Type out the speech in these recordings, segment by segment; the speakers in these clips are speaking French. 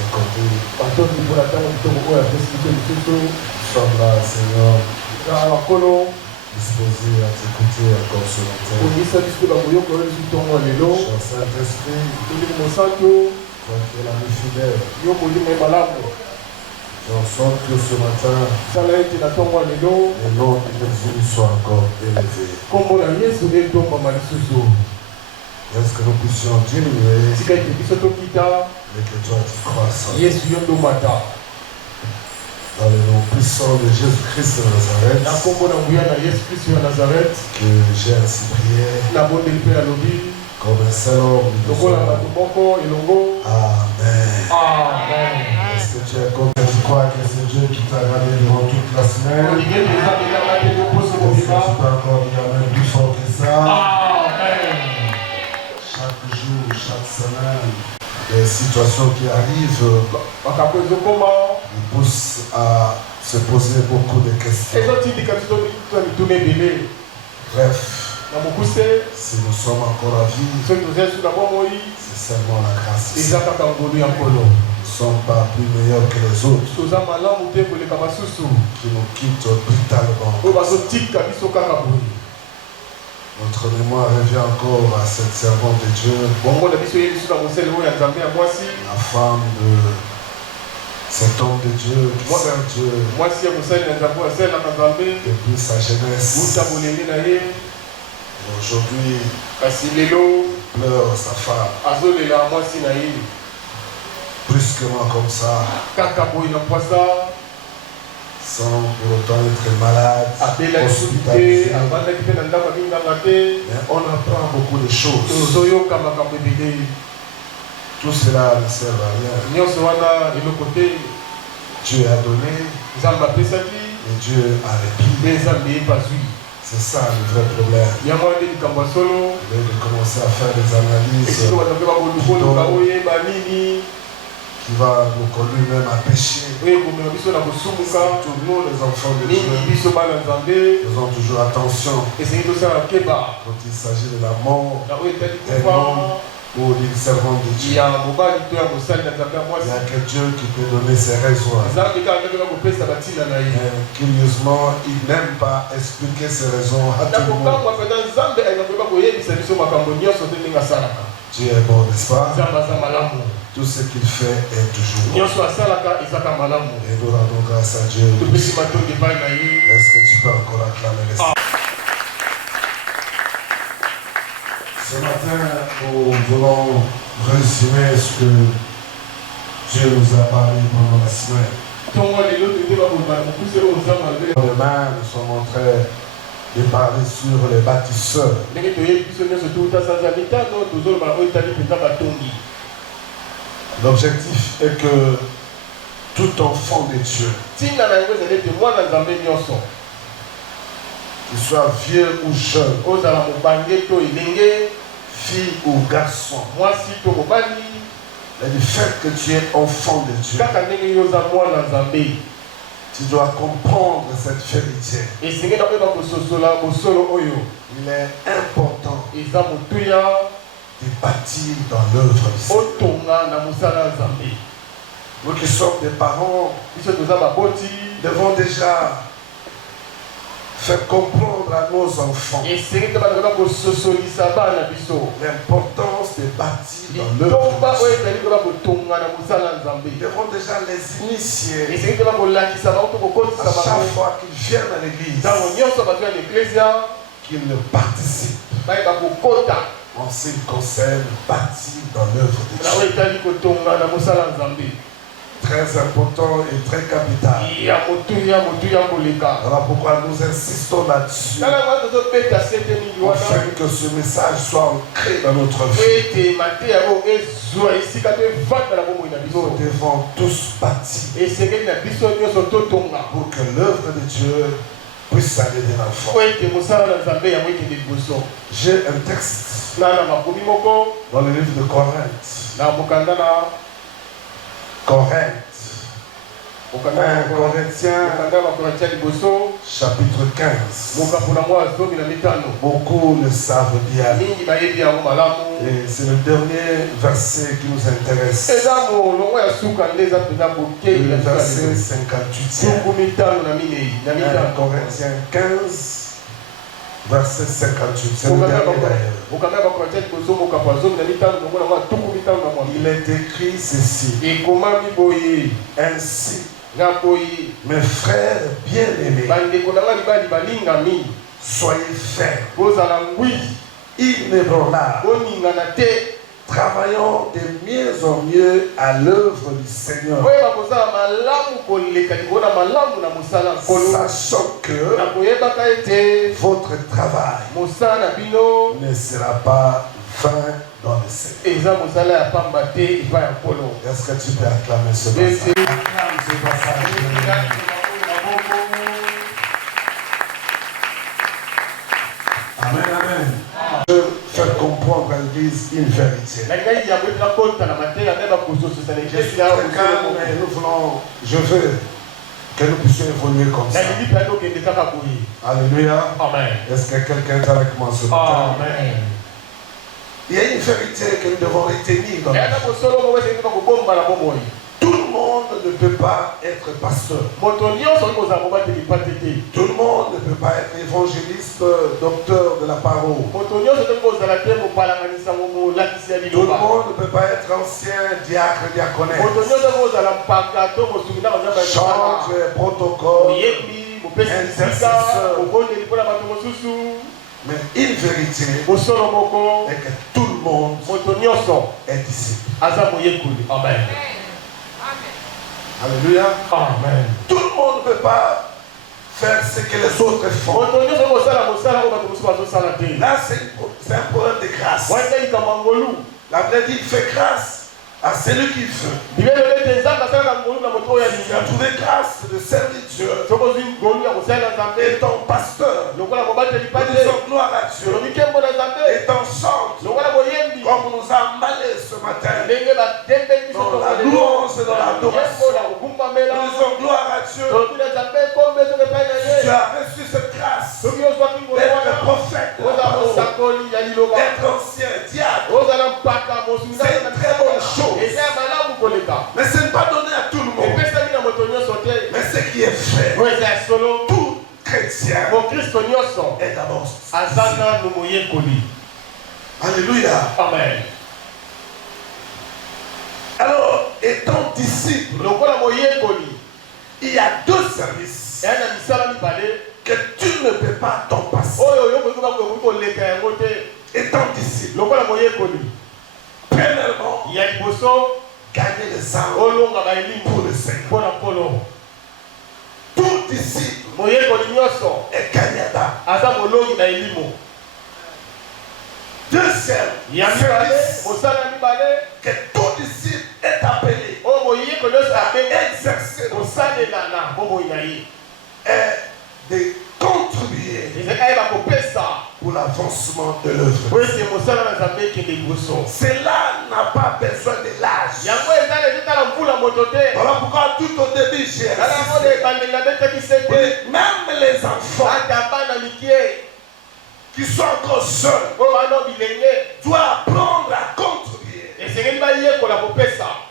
accordée. Nous sommes là, Seigneur, disposés à t'écouter encore ce matin. Cher Saint-Esprit, toi qui es l'ami fidèle, fais en sorte que ce matin, le nom de Jésus soit encore élevé. Est-ce que nous puissions diminuer et que toi tu croisses? Dans le nom puissant de Jésus-Christ de Nazareth, que j'ai ainsi prié comme un seul homme. Amen. Est-ce que tu es content? Tu crois que c'est Dieu qui t'a gardé durant toute la semaine? Est-ce que tu peux encore dire Amen plus fort que ça? Chaque jour, chaque semaine, les situations qui arrivent nous poussent à se poser beaucoup de questions. Bref, si nous sommes encore à vivre, c'est seulement la grâce. Nous ne sommes pas plus meilleurs que les autres qui nous quittent brutalement. Notre mémoire revient encore à cette servante de Dieu, la femme de cet homme de Dieu qui sert Dieu depuis sa jeunesse. Et aujourd'hui, pleure sa femme. Brusquement comme ça, sans pour autant être malade, hospitalisé. Mais on apprend beaucoup de choses. Tout cela ne sert à rien. Dieu a donné et Dieu a repris. C'est ça le vrai problème. Au lieu de commencer à faire des analyses qui va nous conduire même à pécher. Surtout nous, les enfants de Dieu, faisons toujours attention quand il s'agit de la mort d'un homme ou d'une servante de Dieu. Il n'y a que Dieu qui peut donner ses raisons. Curieusement, il n'aime pas expliquer ses raisons à tout le monde. Dieu est bon, n'est-ce pas? Tout ce qu'il fait est toujours bon. Et nous rendons grâce à Dieu. Est-ce que tu peux encore acclamer les Seigneur? Ce matin, nous voulons résumer ce que Dieu nous a parlé pendant la semaine. Demain, nous sommes en train de parler sur les bâtisseurs. L'objectif est que tout enfant de Dieu, qu'il soit vieux ou jeune, fille ou garçon, mais du fait que tu es enfant de Dieu, tu dois comprendre cette vérité. Il est important de bâtir dans l'œuvre du Seigneur. Nous qui sommes des parents, devons déjà faire comprendre à nos enfants l'importance de bâtir dans l'œuvre du Seigneur. Nous devons déjà les initier à chaque fois qu'ils viennent à l'église, qu'ils participent en ce qui concerne bâtir dans l'œuvre de Dieu. Très important et très capital. Voilà pourquoi nous insistons là-dessus, afin que ce message soit ancré dans notre vie. Nous devons tous bâtir pour que l'œuvre de Dieu puisse aller de l'enfant. J'ai un texte dans le livre de Corinthe. Corinthiens chapitre 15. Beaucoup le savent bien. Et c'est le dernier verset qui nous intéresse. Le verset 58. Corinthiens 15. Verset 58, c'est le dernier d'ailleurs. Il est écrit ceci. Ainsi, mes frères bien-aimés, soyez fermes, inébranlables, travaillons de mieux en mieux à l'œuvre du Seigneur, sachant que votre travail ne sera pas vain dans le Seigneur. Est-ce que tu peux acclamer ce passage? Amen, amen. Je fais comprendre à l'Église une vérité. Je veux que nous puissions évoluer comme ça. Alléluia. Amen. Est-ce que quelqu'un est avec moi ce matin? Amen. Il y a une vérité que nous devons retenir dans la vie. Tout le monde ne peut pas être pasteur. Tout le monde ne peut pas être évangéliste, docteur de la parole. Tout le monde ne peut pas être ancien diacre, diaconesse. Chantre, protocole, intercesseur. Mais une vérité est que tout le monde est disciple. Amen. Alléluia. Amen. Tout le monde ne peut pas faire ce que les autres font. Là, c'est un problème de grâce. La Bible dit, fait grâce à celui qui veut. Il a trouvé grâce de servir Dieu. Et ton pasteur, nous disons gloire à Dieu. Et ton chante, comme on nous a emballé ce matin, dans la louange et dans l'adoration. Nous disons gloire à Dieu. Tu as reçu cette grâce d'être prophète, d'être ancien diacre. C'est une très bonne chose. Mais ce n'est pas donné à tout le monde. Mais ce qui est fait, tout chrétien est d'abord. Alléluia. Amen. Alors, étant disciple, il y a deux services que tu ne peux pas t'en passer. Étant disciple, premièrement, gagner les âmes pour le Seigneur. Tout disciple est gagnant. Deuxième service que tout disciple est appelé à exercer dans sa vie est de contribuer pour l'avancement de l'œuvre. Cela n'a pas besoin de l'âge. Voilà pourquoi tout au début j'ai insisté. Même les enfants qui sont encore jeunes doivent apprendre à contribuer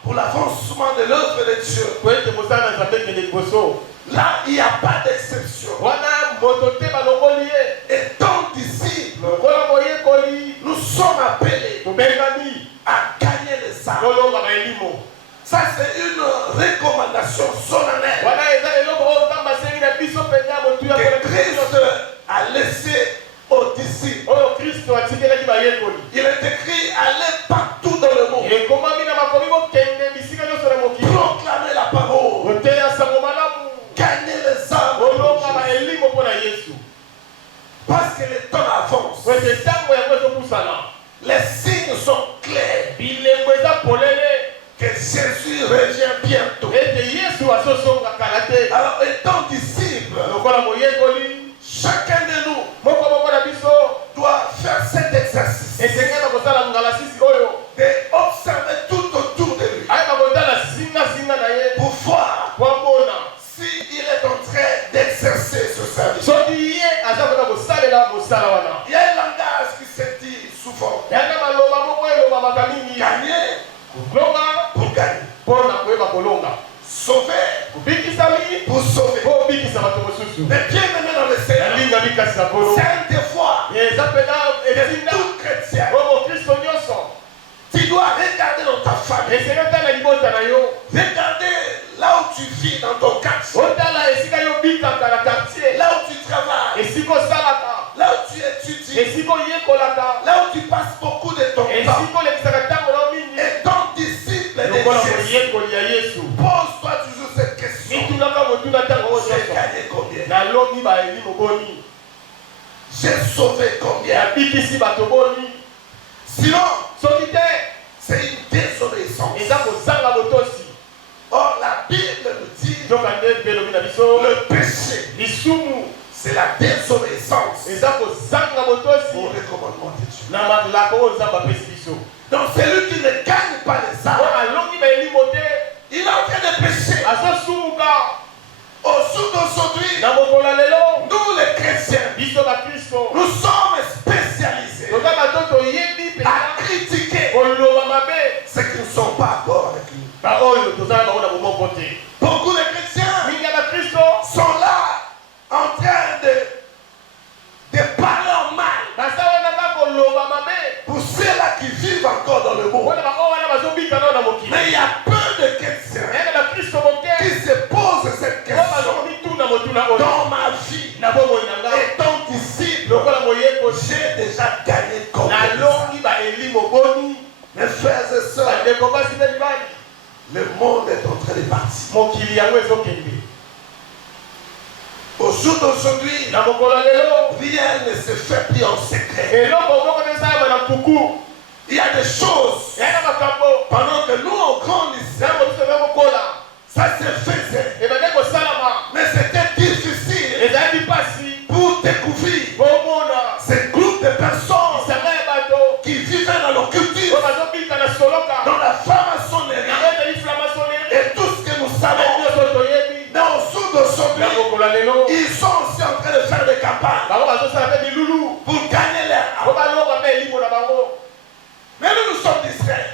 pour l'avancement de l'œuvre de Dieu. Là, il n'y a pas d'exception. Étant disciples, nous sommes appelés à gagner les âmes. Ça, c'est une recommandation solennelle que Christ a laissé aux disciples. Il est écrit, allez partout dans le monde, proclamer la parole, gagner les âmes. Parce que le temps avance, les signes sont clairs que Jésus revient bientôt. Alors, étant disciple, chacun de nous doit faire cet exercice d'observer tout autour de lui pour voir Sauver pour sauver. Mais bien aimé dans le Seigneur, c'est un devoir de tout chrétien. Tu dois regarder dans ta famille. Regardez là où tu vis dans ton quartier. Là où tu travailles. Là où tu étudies. Là où tu passes beaucoup de ton temps. Et ton disciple de Jésus. Pose-toi toujours cette question. J'ai gagné combien? J'ai sauvé combien? Sinon, c'est une désobéissance. Or, la Bible nous dit le péché, c'est la désobéissance pour le commandement de Dieu. Donc, celui qui ne gagne pas les âmes, il est en train de pécher. Au jour d'aujourd'hui, nous les chrétiens, nous sommes spécialisés à critiquer ceux qui ne sont pas d'accord avec nous. Beaucoup de chrétiens sont là en train de parler en mal pour ceux-là qui vivent encore dans le monde. Mais il y a peu de chrétiens qui se posent cette question. Dans ma vie, étant disciple, j'ai déjà gagné combien? Mes frères et sœurs, le monde est en train de partir. Au jour d'aujourd'hui, rien ne se fait plus en secret. Il y a des choses, pendant que nous on grandissait, ça se faisait. Mais c'était difficile pour découvrir ces groupes de personnes qui vivaient dans nos cultures, dans la franc-maçonnerie et tout ce que nous savons. Mais au jour d'aujourd'hui, ils sont aussi en train de faire des campagnes pour gagner l'air. Mais nous sommes distraits.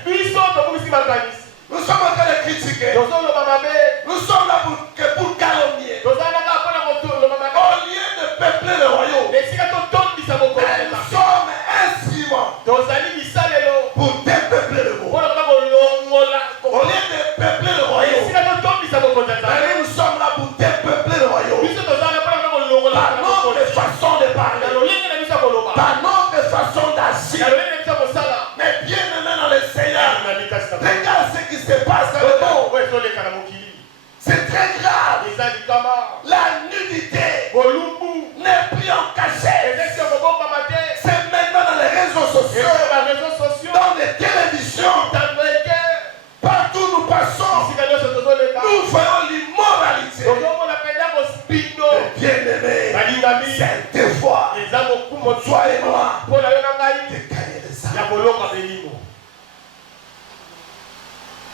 Nous sommes en train de critiquer. Nous sommes là pour calomnier. Au lieu de peupler le royaume, nous sommes instruments pour dépeupler le monde. Au lieu de peupler le royaume, nous sommes là pour dépeupler le royaume. Par notre façon de parler, par notre façon d'agir. Mais bien aimé dans le Seigneur, regarde ce qui se passe dans le monde. C'est très grave. La nudité n'est plus en cachet. C'est maintenant dans les réseaux sociaux, dans les télévisions. Partout où nous passons, nous voyons l'immoralité. Bien aimé, c'est un devoir. Toi et moi, de gagner les âmes.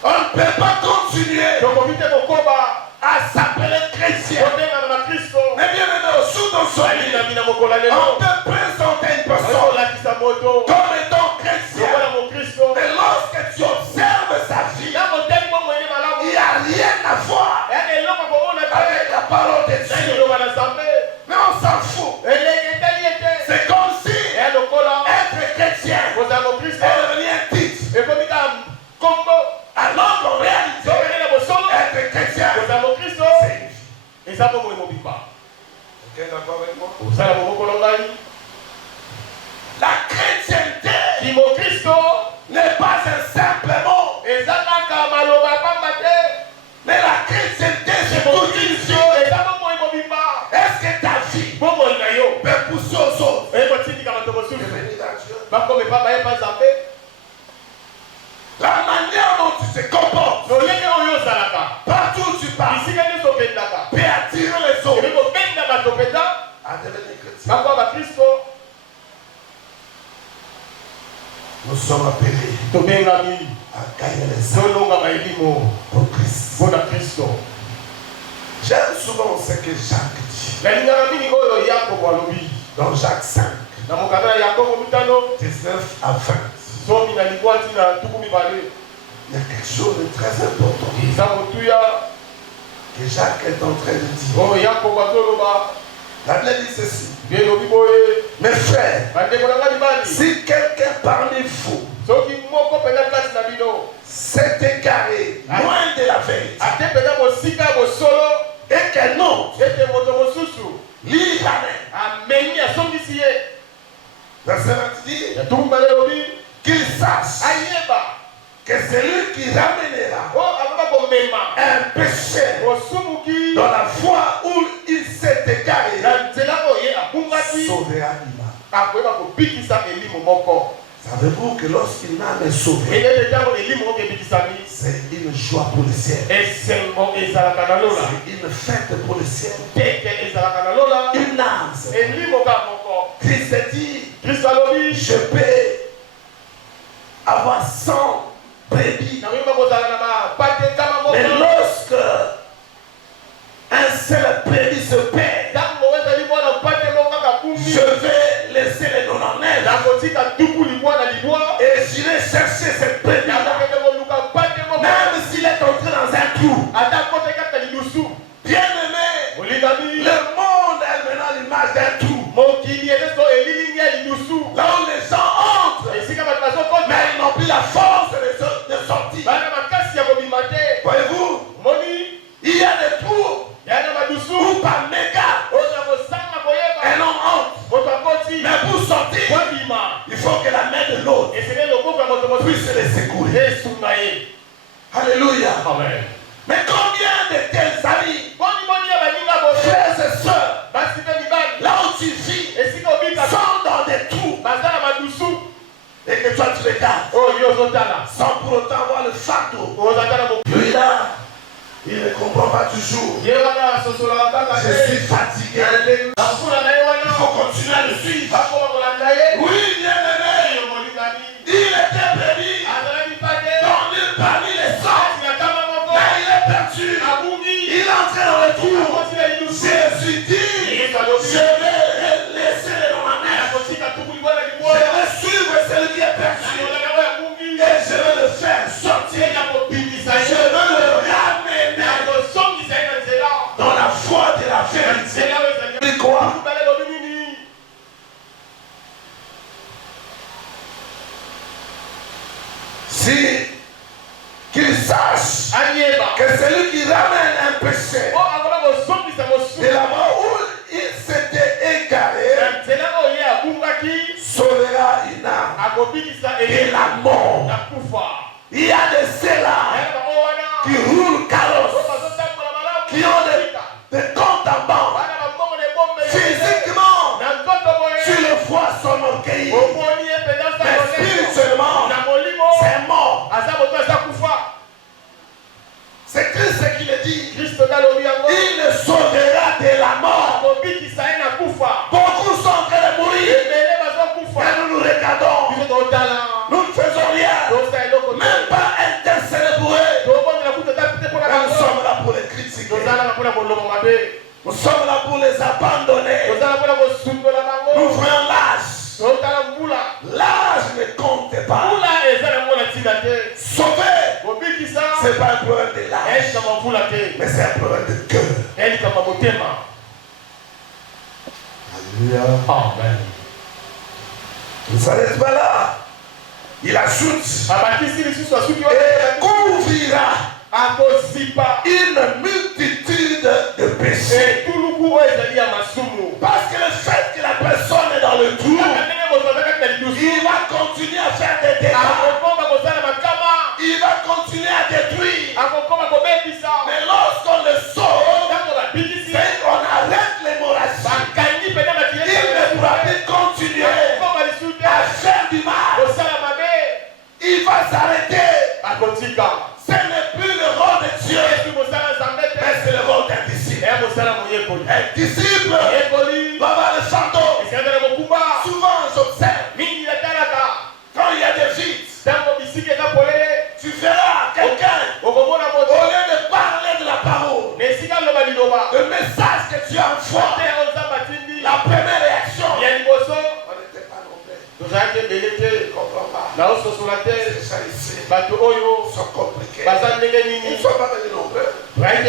On ne peut pas continuer à s'appeler chrétien. Mais bien aimé, au jour d'aujourd'hui, on peut présenter une personne comme étant chrétien. Mais lorsque tu observes sa vie, il n'y a rien à voir avec la parole de Dieu. Mais on s'en fout. C'est comme si être chrétien est devenu un titre. Alors qu'en réalité, être chrétien, c'est une vie. Ok, d'accord avec moi? La chrétienté n'est pas un simple mot. Mais la chrétienté, c'est toute une vie. Est-ce que ta vie peut pousser aux autres de venir à Dieu? La manière dont tu te comportes, partout où tu pars, peut attirer les autres à devenir chrétien. Nous sommes appelés à gagner les âmes pour Christ. J'aime souvent ce que Jacques dit. Dans Jacques 5, 19 à 20. Il y a quelque chose de très important que Jacques est en train de dire. La Bible dit ceci. Mes frères, si quelqu'un parmi vous s'est égaré loin de la vérité et qu'un autre l'y ramène, verset 20 dit qu'il sache que celui qui ramènera un péché dans la voie où il s'est égaré sauvera l'âme. Savez-vous que lorsqu'une âme est sauvée, c'est une joie pour le ciel. C'est une fête pour le ciel. Une âme. Christ a dit, je peux avoir 100 brebis. Mais lorsque un seul brebis se perd, je vais laisser les 99 et j'irai chercher cette brebis. Même s'il est entré dans un trou. Bien aimé, le monde est maintenant l'image d'un trou. Là où les gens entrent, mais ils n'ont plus la force de sortir. Voyez-vous, il y a des trous où par méga un homme entre. Mais pour sortir, il faut que la main de l'autre puisse les secourir. Alléluia. Amen. Mais combien de tes amis, frères et sœurs, là où tu vis, sont dans des trous et que toi tu regardes sans pour autant avoir le fardeau. Lui là, il ne comprend pas toujours. Je suis fatigué. Il faut continuer à le suivre. Oui, bien-aimé. Il était béni dans nul parmi les hommes. Mais il est perdu. Il est entré dans le trou. Jésus dit, je vais laisser les noms en mer. Je vais suivre celui qui est perdu. Et je vais le faire sortir. Je vais le ramener dans la voie de la vérité. Et quoi? Si qu'il sache que celui qui ramène un péché de la mort où il s'était égaré sauvera une âme de la mort. Il y a de ceux-là qui roulent carrosse, qui ont des comptes en banque. Physiquement, tu le vois son orgueil, mais spirituellement, c'est mort. C'est Christ qui le dit. Il le sauvera de la mort. Beaucoup sont en train de mourir. Et nous nous regardons. Nous ne faisons rien. Même pas intercéder pour eux. Nous sommes là pour les critiquer. Nous sommes là pour les abandonner. Nous voyons l'âge. L'âge ne compte pas. Sauver, ce n'est pas un problème de l'âge, mais c'est un problème de cœur. Alléluia. Amen. Vous savez pas là. Il ajoute et couvrira une multitude de péchés. Parce que le fait que la personne est dans le trou, il va continuer à faire des dégâts. Il va continuer à détruire. Mais lorsqu'on le sauve, c'est qu'on arrête l'hémorragie. Il ne pourra plus continuer à faire du mal. Il va s'arrêter. Ce n'est plus le rôle de Dieu, mais c'est le rôle d'un disciple. Un disciple va avoir le fardeau. Souvent j'observe, quand il y a des vides, tu verras quelqu'un, au lieu de parler de la parole, le message que tu as envoyé, la première réaction, on n'était pas nombreux. Je ne comprends pas. Ces gens ici sont comme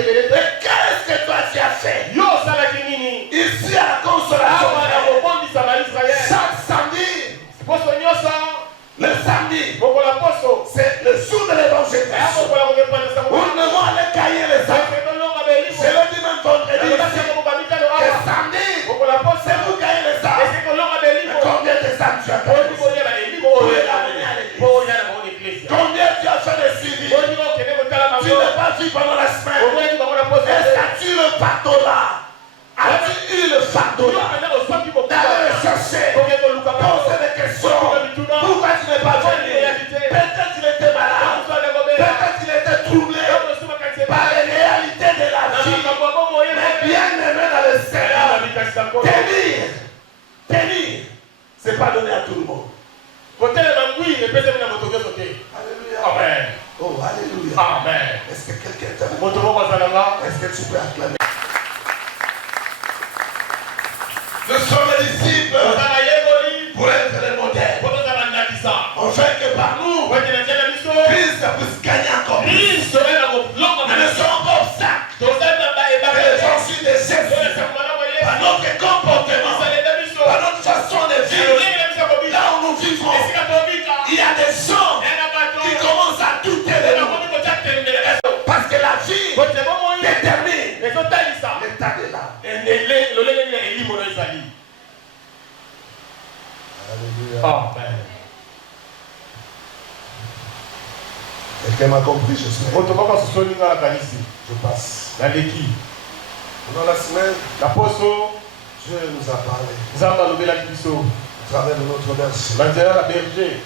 qu'est-ce que toi tu as fait? Ici à la consolation, chaque samedi, le samedi, c'est le jour de l'évangélisation. Où ne vont aller cailler les âmes. C'est le dimanche vendredi ici. Et samedi, c'est vous cailler les âmes. Mais combien de âmes tu as caillé? Combien tu as fait de suivi? Tu n'es pas vu pendant la semaine. Est-ce que tu le fardeau là? As-tu eu le fardeau là? D'aller le chercher, poser des questions. Pourquoi tu n'es pas venu? Peut-être qu'il était malade. Peut-être qu'il était troublé par les réalités de la vie. Mais bien aimé dans le Seigneur, tenir, c'est pas donné à tout le monde. Alléluia. Amen. Oh, alléluia. Amen. Est-ce que quelqu'un t'aime? Est-ce que tu peux acclamer? Nous sommes les disciples pour être les modèles. On fait que par nous, Christ puisse gagner encore plus. Nous ne sommes pas obstacles. Les gens suivent de Jésus par notre comportement, par notre façon de vivre. Là où nous vivons, il y a des gens qui commencent à douter de nous. Parce que la vie détermine l'état de l'âme. Alléluia. Amen. Quelqu'un m'a compris, j'espère. Je Je passe. Naleki. Pendant la semaine, L'apôtre, Dieu nous a parlé Zamba lobela kibiso. à travers de notre verset Manzera la berger.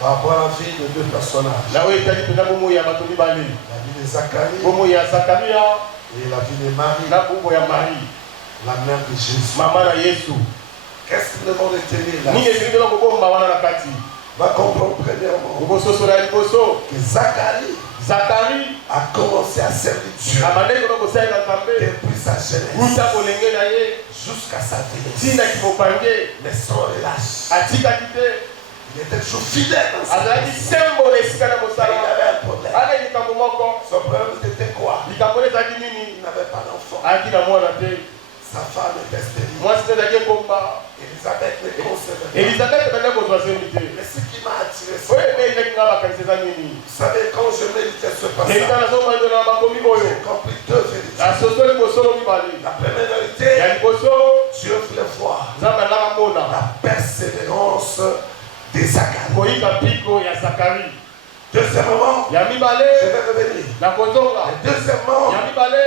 par rapport à la vie de deux personnages. La etali pena bomo ya batoni bale. La vie de Zacharie Bomo ya Zakaria et la vie de Marie, na bomo ya Marie. la mère de Jésus. Mama na Yesu. Qu'est-ce que nous devons retenir là? Ni esiri bela kobomba wana na kati. On va comprendre premièrement Boboso sora liboso. que Zacharie Zacharie a commencé à servir Dieu abandeki na kosalela Nzambe. depuis sa jeunesse Kuta kolenge na ye. jusqu'à sa vieillesse. Tina kimopange. Mais sans relâche. Atikaki te. Il était toujours fidèle dans sa Azalaki vie. sembo na esika na Mais il mosala. avait un problème. Ana likambo moko. Son problème c'était quoi? Likambo ezalaki nini? Il n'avait pas d'enfant. Aki na mwana te. Sa femme était stérile. Mwasi te ezalaki ekomba. Elisabeth ne concevait pas. Elisabeth ebandaki kozwa sembi te. Mais ce qui m'a attiré, c'est Oyo ebendaki nga bakanisi eza nini? vous savez, quand je méditais ce Elika passage, nazomaindo na makomi j'ai oyo. compris deux vérités. Asosoli bosolo mibale. La première Ya vérité, liboso Dieu voulait voir nzambe alaka mona la persévérance des Zacharie. koyika mpiko ya Zakari. Deuxièmement, Ya je mibale vais revenir. na kozonga. Et deuxièmement, Ya mibale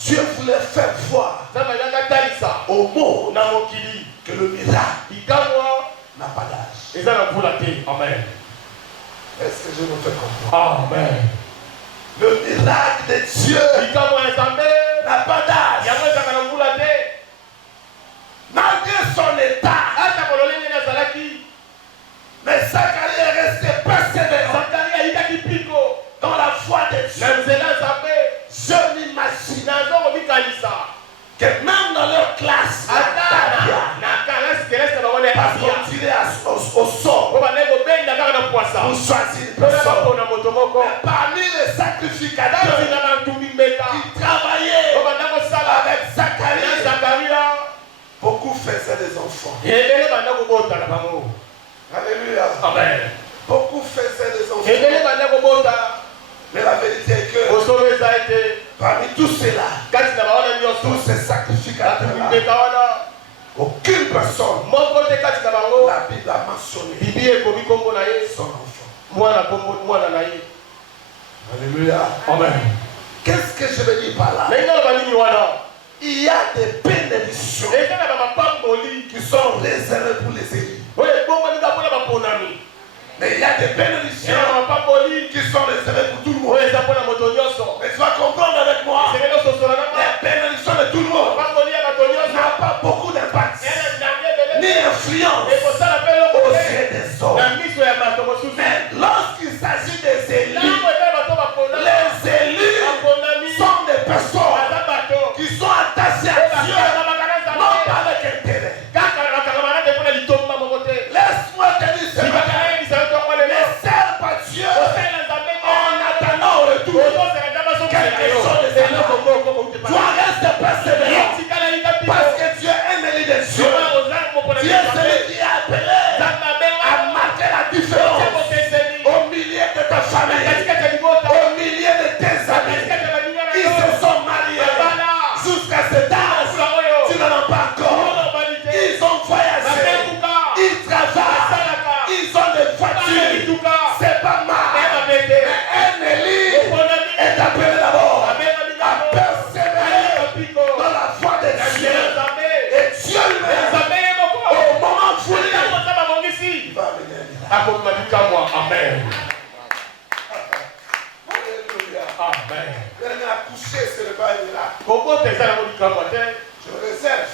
Dieu voulait faire voir nzambe alaka talisa au monde na mokili. que le miracle Likamwa n'a pas d'âge. eza na mvula te. Amen. Est-ce que je me fais comprendre? Amen. Le miracle de Dieu Likamwa ya Nzambe n'a pas d'âge. yango ezaka na mvula te. Malgré son état, Ata kololenge na azalaki. mais Zacharie est resté persévérant Zakari ayikaki mpiko dans la foi de Dieu. na nzela Nzambe. Je m'imagine nazokomikanisa que même dans leur classe, ata Abia, na kalasi kelasi na bango na parce Abia. qu'on tirait au sort Po bandeki kobenda kaka na pwasa. pour choisir une Mpona personne. bapona moto moko. Mais parmi les Kati sacrificateurs na batumbi mbeka. qui travaillaient Po banda kosala avec na Zacharie, Zakaria. beaucoup faisaient des enfants. Ebele banda kobota na bango. Alléluia. Amen. Beaucoup faisaient des Ebele enfants. banda kobota. Mais la vérité est que Kosolo eza ete. parmi tous ceux-là, Kati na bawana tous nyonso. ces Batumbi sacrificateurs-là, mbeka wana. aucune personne, Moko te kati na bango. la Bible a mentionné Bibi ekomi kombo na ye. son enfant. Mwana na ye. Alléluia. Amen. Qu'est-ce que je veux dire par là? Na inga banini wana. Il y a des bénédictions Eza na bamapamboli. qui sont réservées pour les élus. Oyo ebongwaninga mpona baponami. Mais il y a des Eza bénédictions na bamapamboli. qui sont réservées pour tout le monde. Oyo eza mpona moto nyonso. Mais tu vas comprendre avec moi, Sengeli ososola na les bénédictions de tout le monde bapamboli ya bato nyonso. n'ont pas beaucoup d'impact Eza nzambe ebele. ni influence Ekosala mpe eloko aux te. yeux des hommes. Na miso ya bato mosusu. Mais lorsqu'il s'agit des élus, Ntango eza na bato baponami. les élus Baponami. sont des personnes Baza bato. qui sont attachées à Dieu, Bakanga na non Nzambe. pas avec intérêt. Kaka bakangama na te mpona litomba moko te. Laisse-moi te dire ce matin, Libakayebisa yo tongo lelo. mais serve à Dieu Osala Nzambe te. en attendant au retour. Ozozela nzambe azokela Quelque yo. chose de Accoucher, ce n'est pas un miracle. Je Je me réserve.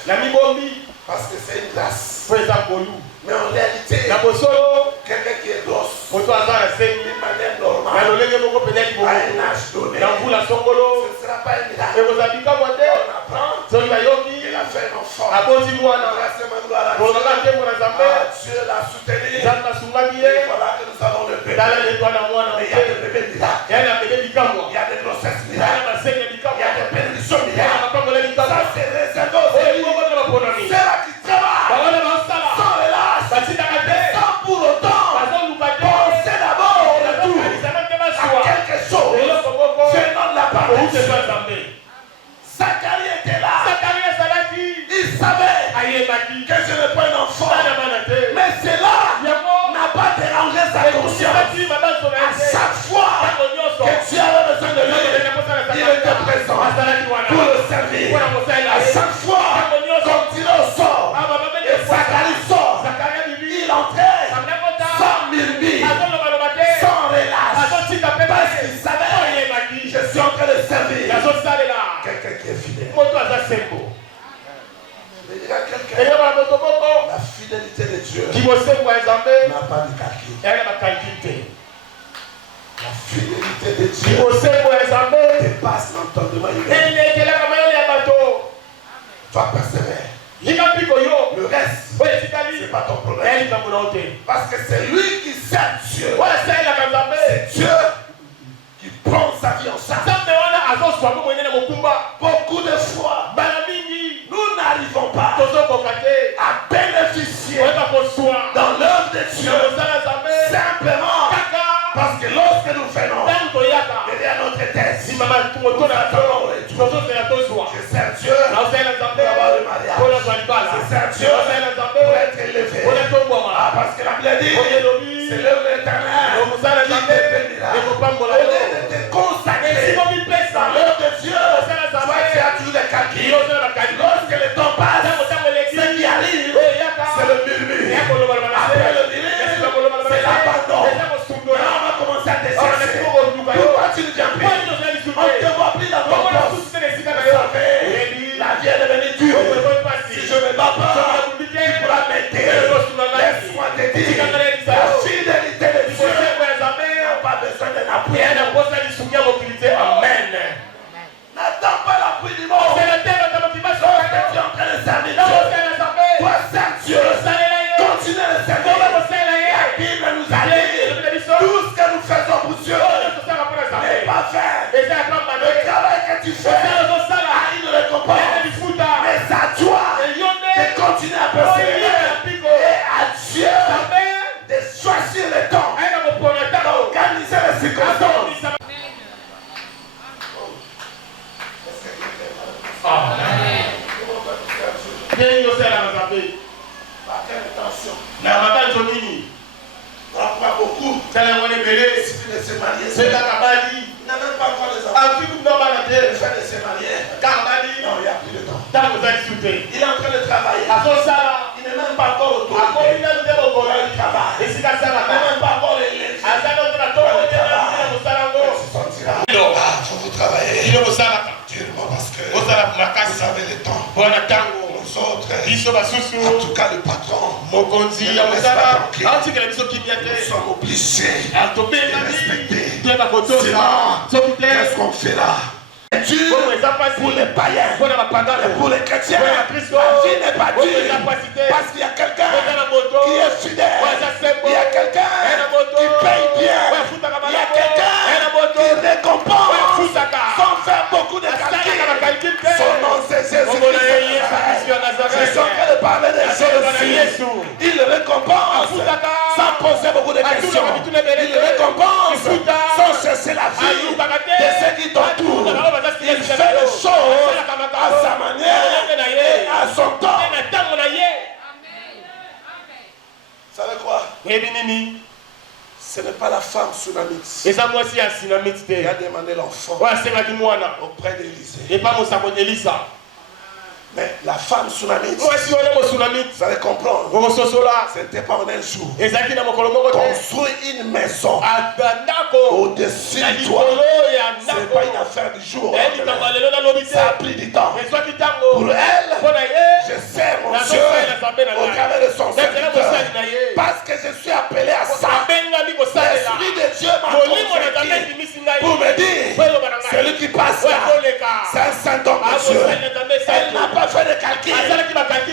Parce que c'est une grâce. Mais en réalité, quelqu'un qui est grosse, d'une manière normale, à un âge donné, ce ne sera pas un miracle. On apprend qu'il a fait un enfant. Grâce à Dieu l'a soutenu. Et voilà que nous avons le bébé. Mais il y a des bébés miracles. Il y a des grossesses miracles. Il y a des bénédictions miracles. Ça c'est réservé aux élus. C'est là qui travaille. Sans relâche. Sans pour autant penser d'abord au retour à quelque chose venant de la part de Dieu. Zacharie était là. Il savait que je n'ai pas un enfant. Mais cela n'a pas dérangé sa conscience. À chaque fois que tu avais besoin de lui, il était présent pour le servir. À chaque fois, quand il sort, et Zacharie sort, il entrait sans murmure, sans relâche, parce qu'il savait, je suis en train de servir quelqu'un qui est fidèle. Je dirais à quelqu'un, la fidélité de Dieu n'a pas de calcul. La fidélité de Dieu dépasse l'entendement humain. Tu vas persévérer. Le reste, ce n'est pas ton problème. Parce que c'est lui qui sert Dieu. C'est Dieu qui prend sa vie en charge. Beaucoup de fois, nous n'arrivons pas à bénéficier dans l'œuvre de Dieu simplement parce que lorsque nous faisons derrière notre tête, nous attendons le retour. Je sers Dieu pour avoir le mariage. Je sers Dieu pour être élevé. Parce que la Bible dit, c'est l'œuvre de l'Éternel qui te bénira. Au lieu de te consacrer dans l'œuvre de Dieu, toi tu as toujours des calculs. Lorsque le temps passe, ce qui arrive, c'est le murmure. Après le murmure, c'est l'abandon. Maintenant on va commencer à te chercher. Pourquoi tu ne viens plus? On ne te voit plus dans ton poste. Vous savez, la vie est devenue dure. Si je ne me bats pas, tu pourras m'aider. Laisse-moi te dire, la fidélité de Dieu n'a pas besoin d'un appui. Amen. N'attends pas l'appui du monde. Lorsque tu es en train de servir Dieu, toi sers Dieu. Continue de servir. La Bible nous a dit, tout ce que nous faisons pour Dieu n'est pas fait. Le travail que tu fais a une récompense. Mais c'est à toi de continuer à persévérer et à Dieu de choisir le temps, d'organiser les circonstances. Pas beaucoup. Si tu ne sais marier, il n'a même pas encore les enfants. Le fait de se marier, non, il n'y a plus de temps. Il est en train de travailler. Il n'est même pas encore autour. Il travaille. Il n'est même pas encore l'élevé. Il faut vous travailler durement parce que vous avez le temps. Nous autres, en tout cas le patron, nous sommes obligés de respecter. Sinon, qu'est-ce qu'on fait là? Dieu pour les païens et pour les chrétiens, la vie n'est pas dure parce qu'il y a quelqu'un qui est fidèle, il y a quelqu'un qui paye bien, il y a quelqu'un qui récompense sans faire beaucoup de calculs. Son nom c'est Jésus-Christ. Je suis en train de parler de Jésus. Il récompense sans poser beaucoup de questions. Il récompense sans chercher la vie de ceux qui t'entourent. Il fait les choses à sa manière et à son temps. Vous savez quoi? Ce n'est pas la femme sunamite qui a demandé l'enfant auprès d'Élisée. Mais la femme tsunamite, Moi, si on est au tsunami, vous allez comprendre, ce n'était pas en un jour. Construire une maison au-dessus de toi, ce n'est pas une affaire du jour. Ça a pris du temps. Pour elle, je sers mon Dieu au travers de son serviteur. Parce que je suis appelé à ça. L'Esprit de Dieu m'a convaincu pour me dire, celui qui passe là, c'est un saint homme de Dieu. Elle n'a pas fait de calcul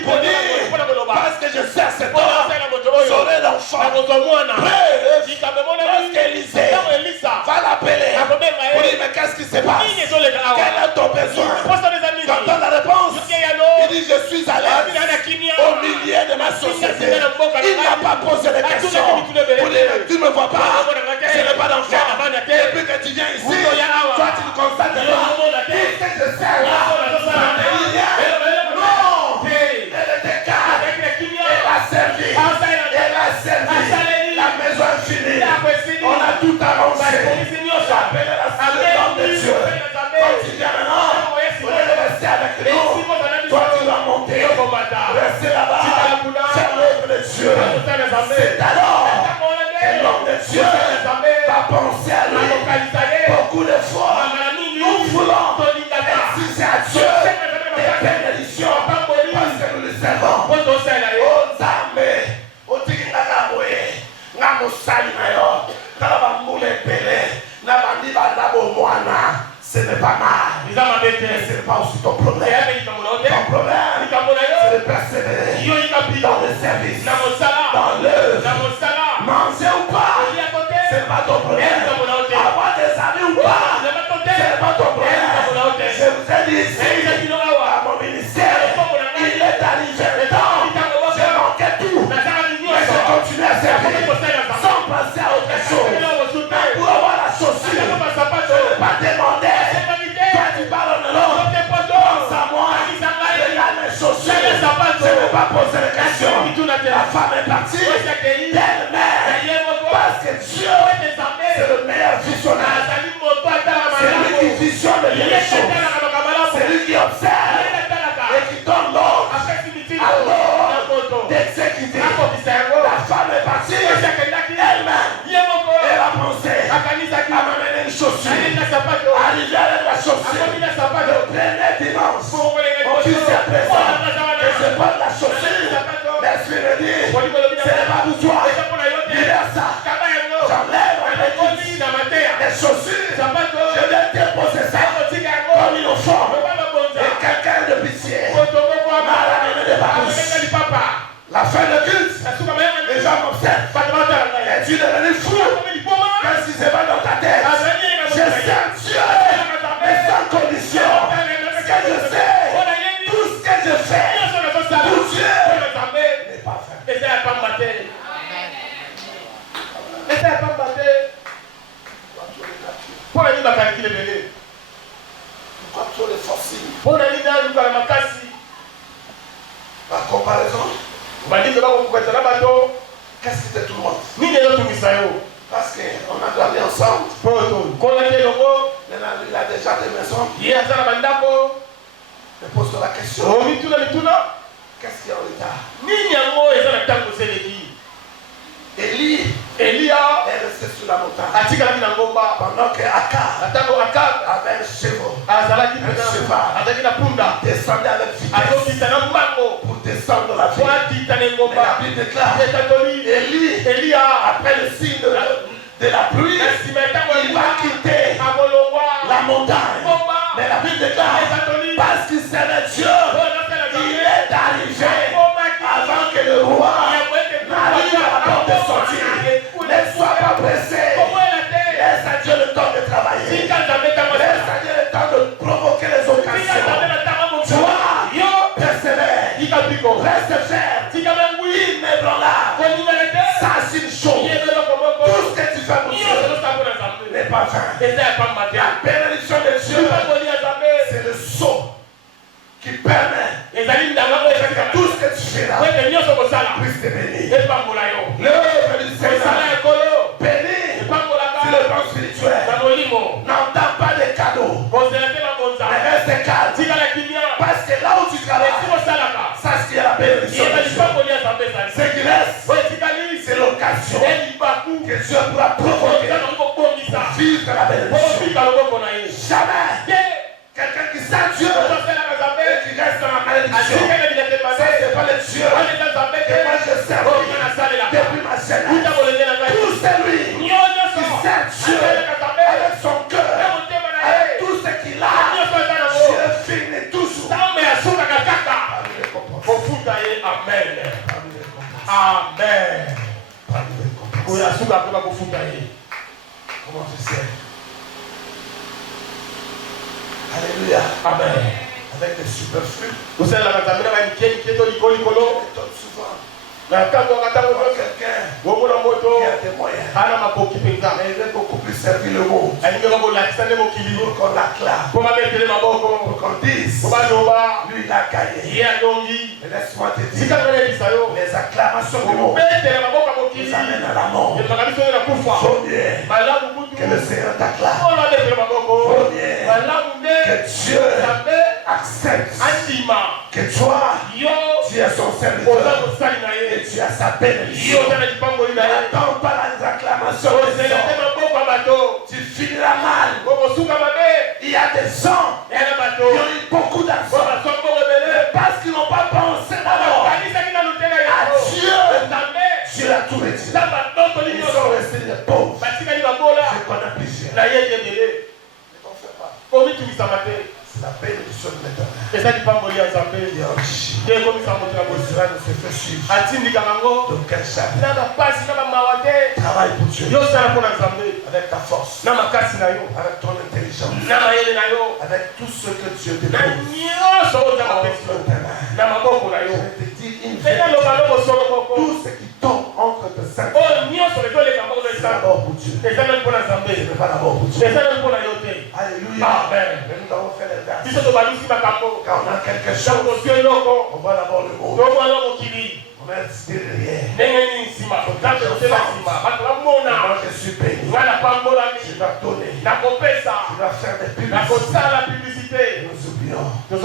pour dire, parce que je sers cet homme, j'aurai l'enfant. Lorsqu'Élisée va l'appeler pour dire, mais qu'est-ce qui se passe? Quel est ton besoin? J'entends la réponse. Il dit, je suis à l'aise au milieu de ma société. Il n'a pas posé de questions pour dire, tu ne me vois pas, je n'ai pas d'enfant. Depuis que tu viens ici, toi tu ne constates pas. Tout ce que je sers là, non, elle était calme, elle a servi, la maison est finie, on a tout avancé. J'appelle la l'homme de Dieu. Quand tu viens maintenant, au lieu de rester avec nous, toi tu vas monter, rester là-bas, faire l'œuvre de Dieu. C'est alors que l'homme de Dieu va penser à lui. Beaucoup de fois, nous voulons excuser à Dieu des bénédictions parce que nous le servons. Oh Nzambe, oh Tiginaboye, Namosali Nayo, Kalabamule Pele, Nabandi Bandabo Moana. Ce n'est pas mal. Mais ce n'est pas aussi ton problème. Ton problème, c'est de persévérer dans le service, dans l'œuvre. Manger ou pas, ce n'est pas ton problème. Avoir des amis ou pas, ce n'est pas ton problème. Je vous ai dit ici, à mon ministère, il est arrivé le temps. J'ai manqué tout. Mais je continue à servir sans passer à autre chose. Mais pour avoir la chaussure, je ne vais pas demander. Toi tu parles de l'autre. Pense à moi. Regarde mes chaussures. Je ne vais pas poser de questions. La femme est partie d'elle-même. Parce que Dieu, c'est le meilleur visionnaire. C'est lui qui visionne les choses. C'est lui qui observe et qui donne l'ordre alors d'exécuter. La femme est partie elle-même. Elle a pensé à m'amener une chaussure. Arriver avec la chaussure. Le premier dimanche, mon fils est présent. Et je porte la chaussure. L'esprit me dit, ce n'est pas pour toi. Libère ça. J'enlève en église les chaussures. Je vais déposer ça comme une offrande. Et quelqu'un de pitié m'a ramené des babouches. La fin de culte, les gens m'observent. Es-tu devenu fou? Qu'est-ce qui se passe dans ta tête? Je sais Dieu, mais sans condition. Ce que je sais, tout ce que je fais pour Dieu n'est pas fait. Pourquoi trop les forcing? Par comparaison, qu'est-ce qui te tourmente? Parce qu'on a dormi ensemble. Maintenant, il a déjà des maisons. Je pose la question. Qu'est-ce qui est en retard? Elia est resté sur la montagne. Pendant que Akab avait un cheval. Il descendait avec vitesse pour descendre la ville. Mais la Bible déclare Elia, après le signe de la pluie, il va quitter la montagne. Mais la Bible déclare parce qu'il savait Dieu, il est arrivé avant que le roi n'arrive à la porte de sortir. Ne sois pas pressé. Laisse à Dieu le temps de travailler. Laisse à Dieu le temps de provoquer les occasions. Toi, persévère. Reste ferme. Inébranlable. Ça, c'est une chose. Tout ce que tu fais pour Dieu n'est pas vain. La bénédiction de Dieu, c'est le sceau qui permet que tout ce que tu fais là puisse te bénir. L'œuvre du Seigneur bénit sur le plan spirituel. N'entends pas des cadeaux, mais reste calme. Parce que là où tu travailles, Dieu pourra provoquer pour vivre la bénédiction. Jamais. Quelqu'un qui sait Dieu et qui reste dans la malédiction. Ça, c'est pas le Dieu que moi je sers depuis ma jeunesse. Tout c'est lui qui sert Dieu avec son cœur, avec tout ce qu'il a. Dieu finit toujours. Amen. Amen. Comment tu sais? Alléluia. Amen. Avec des superflus. Vous savez, la Souvent, quelqu'un quelqu'un qui a des moyens, mais il veut beaucoup plus servir le monde. Pour qu'on l'acclame, pour qu'on dise, lui il a gagné. Et laisse-moi te dire, les acclamations du monde nous amènent à la mort. Vaut mieux que le Seigneur t'acclame. Vaut mieux que Dieu accepte que toi, tu es son serviteur et tu as sa bénédiction. N'attends pas les acclamations des hommes. Tu finiras mal. Il y a des gens qui ont eu beaucoup d'argent, mais parce qu'ils n'ont pas pensé d'abord à Dieu, Dieu a tout retiré. Ils sont restés des pauvres. Je connais plusieurs. Ne t'en fais pas. C'est la bénédiction de l'Éternel. Il est enrichi. Israël ne se fait suivre. Donc quel chacun travaille pour Dieu. Avec ta force. Avec ton intelligence. Avec tout ce que Dieu te donne. Je vais te dire une vérité. Tout ce qui tombe entre tes seins, c'est d'abord pour Dieu. Ce n'est pas d'abord pour Dieu. Alléluia. Mais nous avons fait les grâces. Quand on a quelque chose, on voit d'abord le monde. On a derrière. Moi je suis béni. Je dois donner. Je dois faire des publicités. Nous oublions que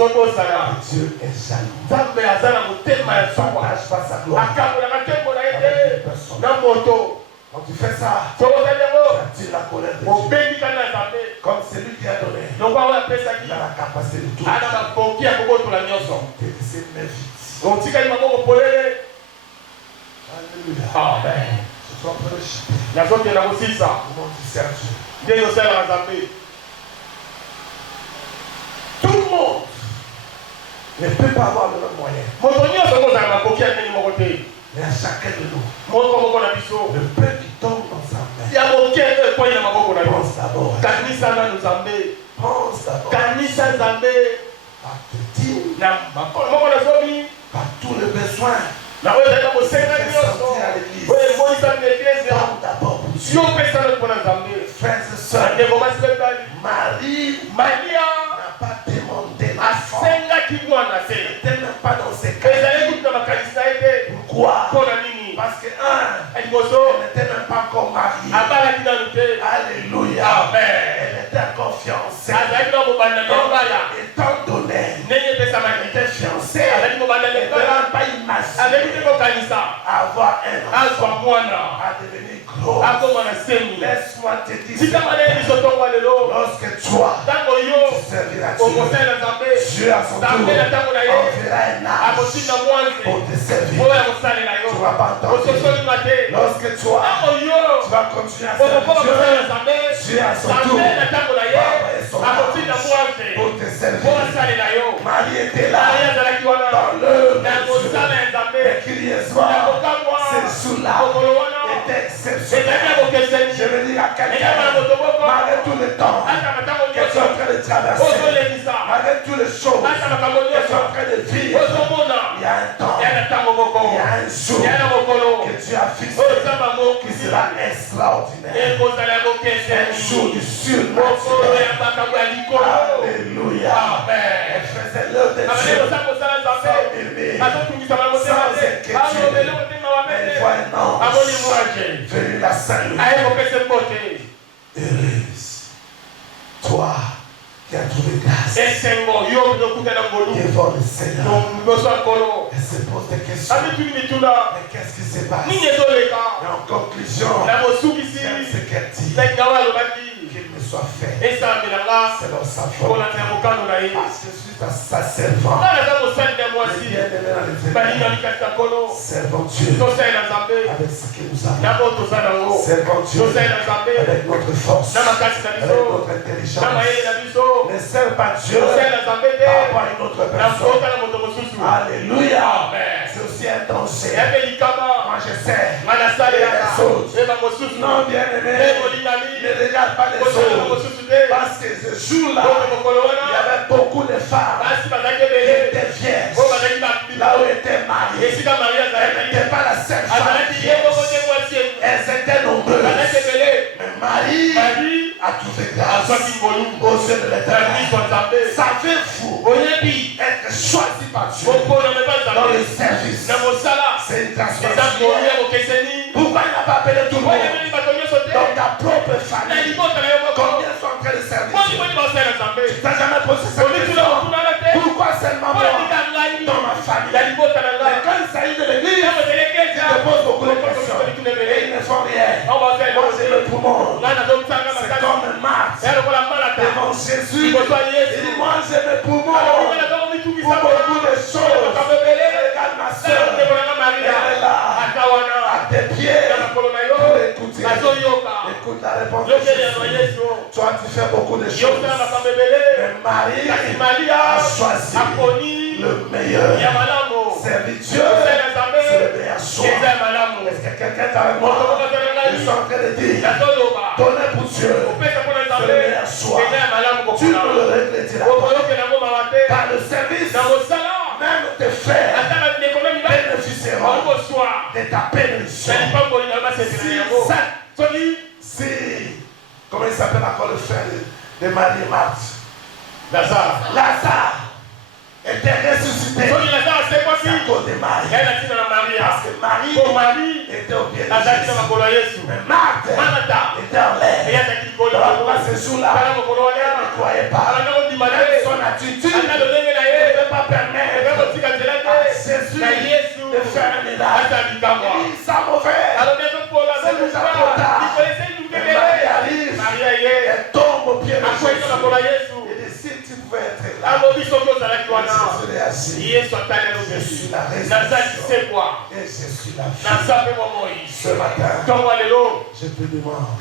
Dieu est jaloux. Il ne partage pas sa gloire avec une personne. Quand tu fais ça, tu attires la colère de Dieu. Comme c'est lui qui a donné, il a la capacité de tout. C'est mes vies. Alléluia. Amen. Je suis en train de chanter. Comment tu sers Dieu? Tout le monde ne peut pas avoir le même moyen. Mais à chacun de nous, le peu qui tombe dans sa main, pense d'abord. Pense d'abord par tes dîmes, par tous les besoins. Sentir à l'église. Pense d'abord pour Dieu. Frères et sœurs, Marie n'a pas demandé l'enfant. Elle n'était même pas dans ses cas. Pourquoi? Parce que elle n'était même pas encore mariée. Alléluia. Elle était encore fiancée. Étant donné qu'elle était fiancée, elle ne peut même pas imaginer avoir un enfant à devenir gros. Laisse-moi te dire, lorsque toi tu serviras Dieu, Dieu à son tour enverra un âge pour te servir. Tu ne vas pas entendre. Lorsque toi tu vas continuer à servir Dieu, Dieu à son tour va envoyer son âge pour te servir. Marie était là dans l'œuvre de Dieu. Mais curieusement, ces jours-là étaient exceptionnels. Je veux dire à quelqu'un, malgré tout le temps que tu es en train de traverser, malgré toutes les choses que tu es en train de vivre, il y a un temps, il y a un jour que tu as fixé qui sera extraordinaire. Un jour du surnaturel. Alléluia. Elle faisait l'œuvre de Dieu sans murmure, sans inquiétude. Elle voit un ange venu la saluer. Heureuse, toi qui as trouvé grâce devant le Seigneur. Et c'est poses des questions. Ami tu ni tuna. Mais qu'est-ce qui se passe? Ni ezoleka. Et en conclusion, La bosukisi. j'aime ce qu'elle dit. La ngawa lobaki. Qu'il me soit fait. Esa melanga. Selon sa Kola volonté. tsamokano na ye. Parce que je suis sa servante. Nana za mosali na mwasi. Bien-aimé dans les Balinga églises. likata kono. Servons Dieu Tosai na Nzambe. avec ce que nous avons. Na boto za nango. Servons Dieu Tosai na Nzambe. avec notre force, Na makasi na avec biso. notre Na intelligence. mayele na biso. Ne serve pas Dieu Tosai na Nzambe te. par rapport à une autre Na personne. mbota na moto mosusu. Alléluia. Amen. C'est aussi un danger. Yabe likama. Moi je sais. Mana sale Les yaka. autres. Eba mosusu. Non, bien-aimé. Ebo lingami. Ne regarde pas les Kosala na autres. mosusu te. Parce que ce jour-là, Boto mokolo il y wana. avait beaucoup de femmes Basi bazaki qui ebele. étaient vierges. Bo bazaki bakili. Là où étaient mariées. Esika Maria Elles azalaki. n'étaient pas la seule femme Azalaki ye moko te vierge. mwasi ye. Elles étaient nombreuses. Bazaki ebele. Mais Marie Marie a trouvé grâce azwaki ngolu. aux yeux de Na l'Éternel. miso ya Nzambe. Savez-vous Oyebi. être choisi par Dieu Moko na meba dans le Nzambe. service? Na mosala. C'est une Eza transformation. ngolu ya bokeseni. Pourquoi il n'a pas appelé tout le Oye monde? beli bato nyonso te. Dans ta propre Na famille, libota na yo moko. combien sont en train de servir Moni Dieu? moni basala na Nzambe. Tu n'as jamais posé cette Oli tuna question. kutuna na te. Pourquoi seulement Oye moi tika ngai. dans ma famille? Na libota na Mais ngai. quand il s'agit de l'église, Kama telekeza. ils te posent beaucoup de questions. Et ils ne font rien. Moi j'ai le poumon. Ngai nazomutanga C'est makasi. comme Marthe Ya lokola malata. devant Jésus. Liboso ya Il Yesu. dit, moi j'ai le poumon Alobika nazongo mitungisa pour beaucoup de choses. Bakabebele. Regarde ma Na soeur, ndeko na ngai Maria. elle est là, Ata wana. à tes pieds, Na makolo na yo. pour écouter. Nazoyoka. Écoute la réponse de Yokeli ya Jésus. Yesu. Toi tu fais beaucoup de choses. Yokela bakabebele. Mais Marie Kasi Maria. a choisi Aponi. le meilleur. Ya malamu. Servir Dieu, Tosala na Nzambe. c'est le meilleur choix. Eza ya malamu. Est-ce que quelqu'un est avec moi? Moto moko azali na Ils ngai. sont en train de dire, Nazoloba. donnez pour Dieu. Kopesa mpo na C'est Nzambe. le meilleur choix. Eza ya malamu Tu ne le kokola. regretteras pas. Okoyokela ngo mawa te. Par le service, Na mosala. même tes frères Ata bandeko na mibali. bénéficieront Okozwa. de ta bénédiction. Na lipamboli na basepela Si, yango. Soki. comment il s'appelle encore le frère de Marie et Marthe? Lazare. Lazare était ressuscité Soki Lazare asekwaki. à cause de Marie. Yeye na tina na Maria. Parce que Marie Pour Marie. était au pied de Azalaki na Jésus. makolo ya Yesu. Mais Marthe Martha. était en l'air. Eya azalaki likolo. Donc à ce jour-là, Tala mokolo wana. elle ne croyait pas. Abanda kondima Même te. son attitude Ata lolenge na ne ye. peut pas Eza permettre kotika nzela à te. Jésus Na Yesu. de faire un miracle. Ata likamwa. Il dit, ça mauvais. Alobi azopola C'est déjà trop tard. likolo ese Mais lukekele. Marie arrive, Maria ye. elle tombe au pied de Akwenda makolo ya Jésus. Yesu. Il dit, si tu pouvais être là, Alobi soki ozalaki et wana. Jésus réagit. Yesu atali Je alobi. suis la Nazali résurrection sekwa. et je suis la vie. Naza mpe mwa moi. Ce matin, Ntongo lelo. je te demande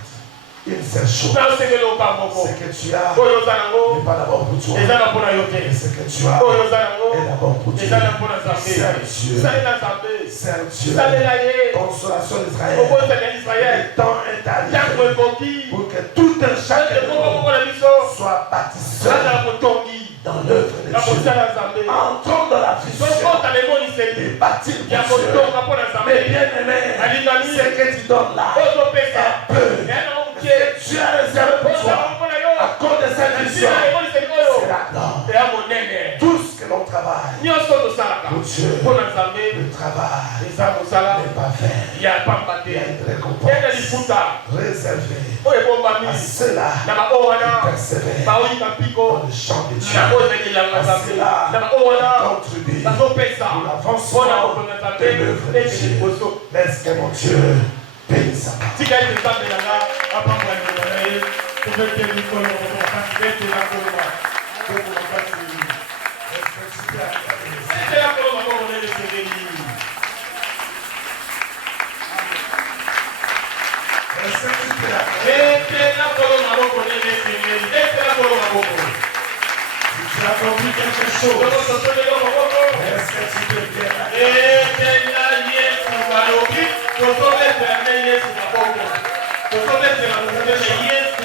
une seule chose. Nasengeli oka moko. Ce que tu as Oyo oza nango. n'est pas d'abord pour toi. Eza na mpona yo Et te. ce que tu as Oyo oza nango. est d'abord pour Dieu. Eza na mpona Nzambe. Sers Dieu. Salela Nzambe. Sers Dieu. Salela ye. Consolation d'Israël. Obosani ya Israel. Le temps est Ntango arrivé ekoki. pour que tout un chacun Ete de moko nous moko na biso. soit baptisé Aza motongi. dans l'œuvre de Na Dieu. mosala Nzambe. Entrons dans la vision Tokota et lemoniseli. bâtir Ya pour Dieu. motonga mpona Mais Nzambe. bien aimé, Alingami. ce que tu donnes là, Ozopesa. un peu, Ya na ce mokie. que tu as réservé pour Ozala toi, mpona yo. à cause de cette vision, Ntina lemoniseli oyo. c'est la gloire. Eya monene. Tout ce que l'on travaille Nyonso tosalaka. pour Dieu, Mpona Nzambe. le travail Eza mosala. n'est pas fait. Ya pamba Il y a te. une Eza récompense lifuta. réservée Oyo ebombami. à ceux-là Na bao qui wana. persévèrent Baoyika dans mpiko. le champ de Dieu. Na ozelelanga Nzambe. Na bao wana. Contribue bazopesa pour mpona l'avancement kokonza de Nzambe l'œuvre de ete Dieu. liboso. Laisse que mon Dieu bénisse sa parole. tika ete Nzambe nanga apambola liloba na ye topete likolo makasi betela koloma tokola makasi betela koloma bongo nene esengeli betela koloma bongo nene esengeli betela koloma bongo Tu as compris quelque chose? tokososoneli maboko Est-ce que tu peux bien la betela Yesu balobi tozobetela nde Yesu maboko tozobetela nde Yesu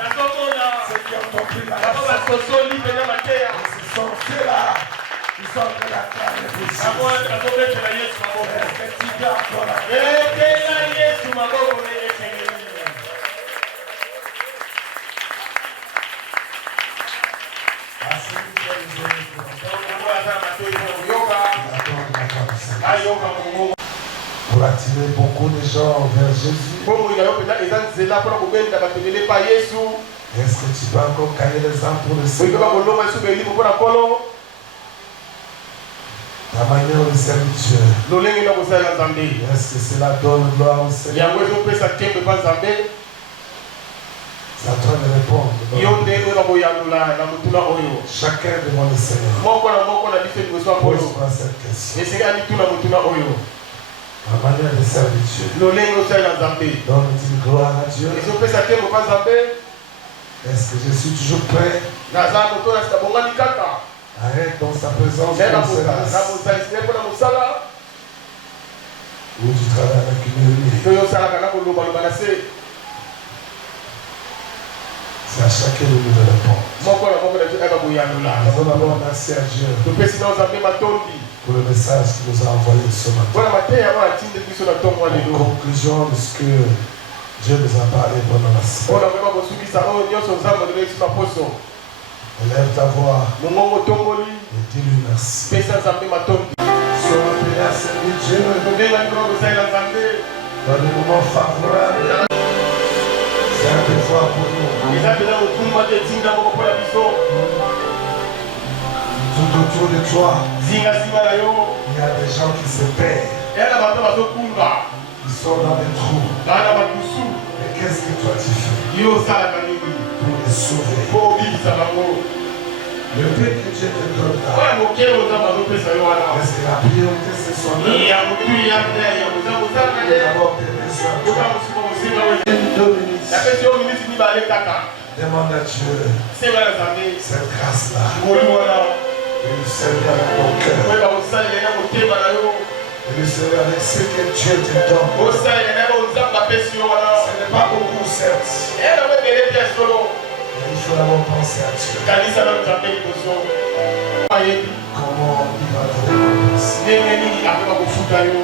nazomona ceux qui ont compris la bango leçon? basosoli mpena mateya Ce sont ceux-là qui sont en train d'acclamer pour bango Jésus. bazobetela Yesu maboko Est-ce que tu peux encore la betela Yesu maboko nde esengeli Pour attirer beaucoup de gens vers Jésus. Est-ce que tu peux encore caler les âmes pour le Seigneur? Ta manière de servir lolenge na kosala nzambe est-ce que cela donne gloire au Seigneur? yango ezopesa nkembe mpa nzambe C'est à toi de répondre. yo nde oyo bakoyandola na motuna oyo Chacun devant le Seigneur. moko na biso liboso ya polo Pose-moi cette question. esika mituna motuna oyo Ma manière de servir Dieu lolenge osalela nzambe donne-t-il gloire à Dieu? ezopesa nkembe mpa nzambe Est-ce que je suis toujours prêt naza moto na sika bongani kaka à être dans sa présence na pour service? mosalisi mpo na mosala Ou tu travailles avec une murmure? to yosalaka na kolobaloba na se C'est à chacun de nous de répondre. moko na moko na biso kaka koyandola Nous allons d'abord remercier à Dieu topesi na nzambe matondi pour le message qu'il nous a envoyé ce matin. mpona mateya yango atindeli biso na ntongo ya En lelo conclusion de ce que Dieu nous a parlé pendant la semaine. mpona koyeba kosukisa oyo nyonso nzambe adelelisi na poso Élève ta voix mongongo tomboli et dis-lui merci. pesa nzambe matondi Sois appelé à servir Dieu tobengani mpona kosalela nzambe dans des moments favorables. C'est un devoir pour nous. eza mpena kotumba te ntinda moko mpona biso Tout autour de toi, zingazinga na yo il y a des gens qui se perdent. eya na bato bazokunga Ils sont dans des trous. baa na badusu Mais qu'est-ce que toi tu fais yo osalaka nini pour les sauver? mpo obikisa bango Le peu que Dieu te donne là, oya moke oyo nzambe azopesa yo wana est-ce que la priorité c'est son œuvre? ya motu ya te ya koza kosalaka Ou te d'abord tes besoins? yoka mosika mosinga oyo 2 minutes. napesi yo miniti mibale kaka Demande à Dieu senga na nzambe cette grâce-là. ngoli wana Et le servir avec ton cœur. oyeba kosalela na motema na yo Et le servir avec ce que Dieu te donne. osalela na yo nzambe apesi yo wana Ce n'est pas beaucoup, certes. eya nango ebele te ya solo Mais il faut d'abord penser à Dieu. kanisa na nzambe liboso ayebi Comment il va te récompenser. ndenge nini akoka kofuta yo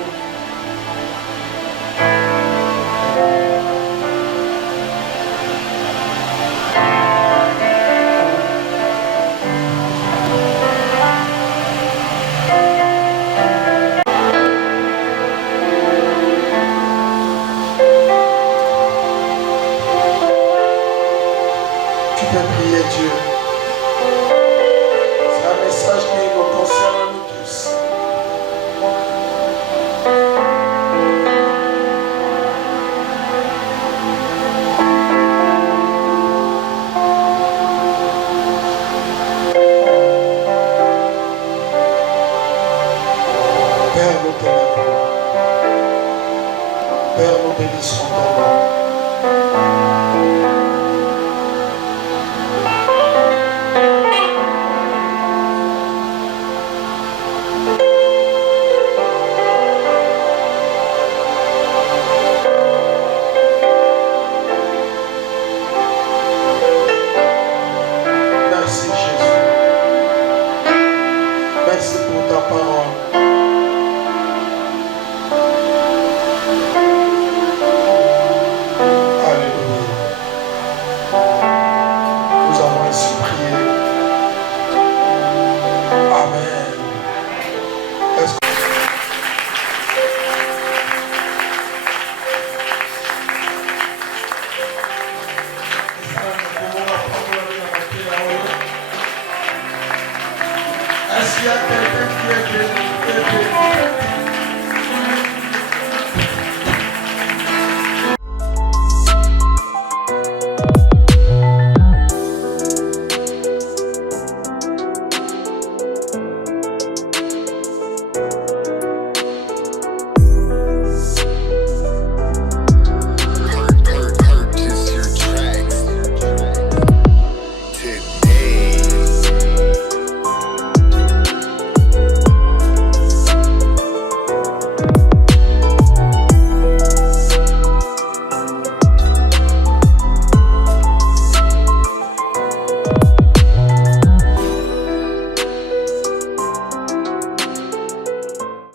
Tu peux prier Dieu. C'est un message qui nous concerne nous tous. Père, nous t'élèverons. Père, nous bénissons ton nom. Merci Jésus. Merci pour ta parole. Alléluia. Nous avons ainsi prié. Amen. Est-ce que est-ce qu'il y a quelqu'un qui est béni?